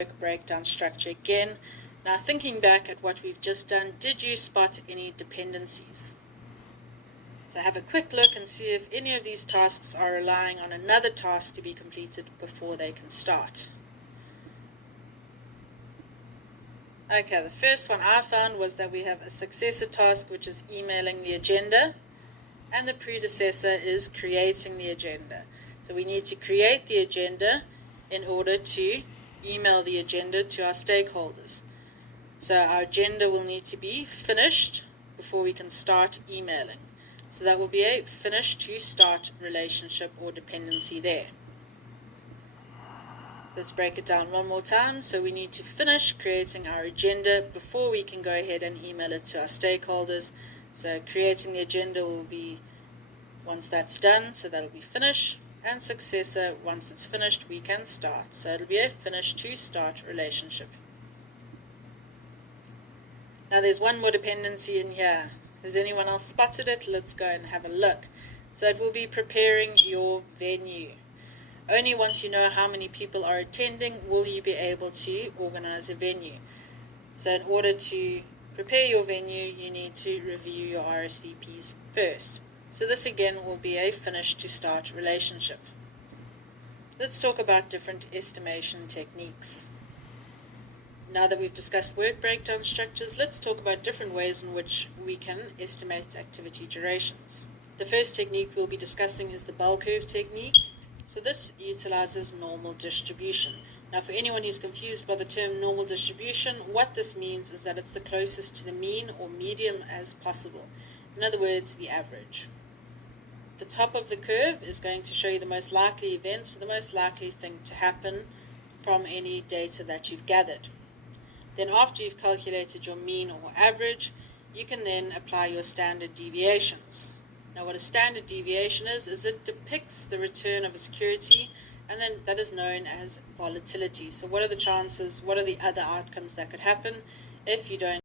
work breakdown structure again. Now thinking back at what we've just done, did you spot any dependencies? So have a quick look and see if any of these tasks are relying on another task to be completed before they can start. Okay, the first one I found was that we have a successor task, which is emailing the agenda, and the predecessor is creating the agenda. So we need to create the agenda in order to email the agenda to our stakeholders. So our agenda will need to be finished before we can start emailing. So that will be a finish to start relationship or dependency there. Let's break it down one more time. So we need to finish creating our agenda before we can go ahead and email it to our stakeholders. So creating the agenda will be once that's done, so that'll be finish, and successor, once it's finished we can start. So it'll be a finish to start relationship. Now there's one more dependency in here. Has anyone else spotted it? Let's go and have a look. So it will be preparing your venue. Only once you know how many people are attending will you be able to organize a venue. So in order to prepare your venue, you need to review your RSVPs first. So this again will be a finish to start relationship. Let's talk about different estimation techniques. Now that we've discussed work breakdown structures, let's talk about different ways in which we can estimate activity durations. The first technique we'll be discussing is the bell curve technique. So this utilizes normal distribution. Now for anyone who's confused by the term normal distribution, what this means is that it's the closest to the mean or medium as possible. In other words, the average. The top of the curve is going to show you the most likely events, so the most likely thing to happen from any data that you've gathered. Then after you've calculated your mean or average, you can then apply your standard deviations. Now what a standard deviation is it depicts the return of a security, and then that is known as volatility. So what are the chances, what are the other outcomes that could happen if you don't